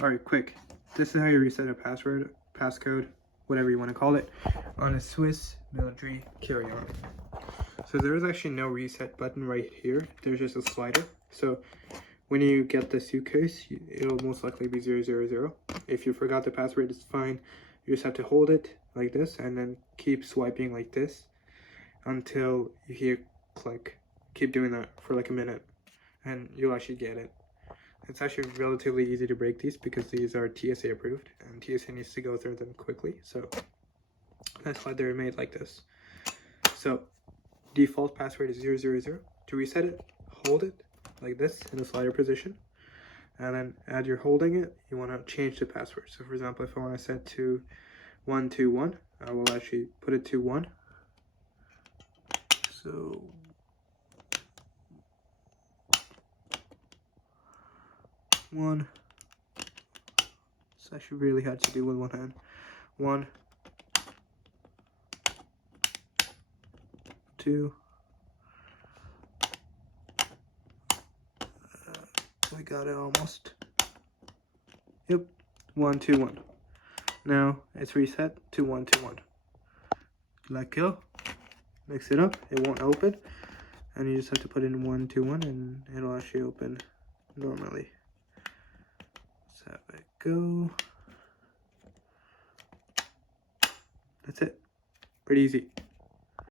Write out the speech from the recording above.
Alright, quick. This is how you reset a password, passcode, whatever you want to call it, on a Swiss military carry-on. So there is actually no reset button right here. There's just a slider. So when you get the suitcase, it'll most likely be 000. If you forgot the password, it's fine. You just have to hold it like this and then keep swiping like this until you hear click. Keep doing that for like a minute and you'll actually get it. It's actually relatively easy to break these because these are TSA approved and TSA needs to go through them quickly. So that's why they're made like this. So default password is 000. To reset it, hold it like this in the slider position. And then as you're holding it, you want to change the password. So for example, if I want to set to 121, I will actually put it to 1. So one. It's actually really hard to do with one hand. 1, 2. We got it almost. Yep, 1, 2, 1. Now it's reset to 1, 2, 1. Let go. Mix it up. It won't open, and you just have to put in 1, 2, 1, and it'll actually open normally. Let's have it go. That's it. Pretty easy.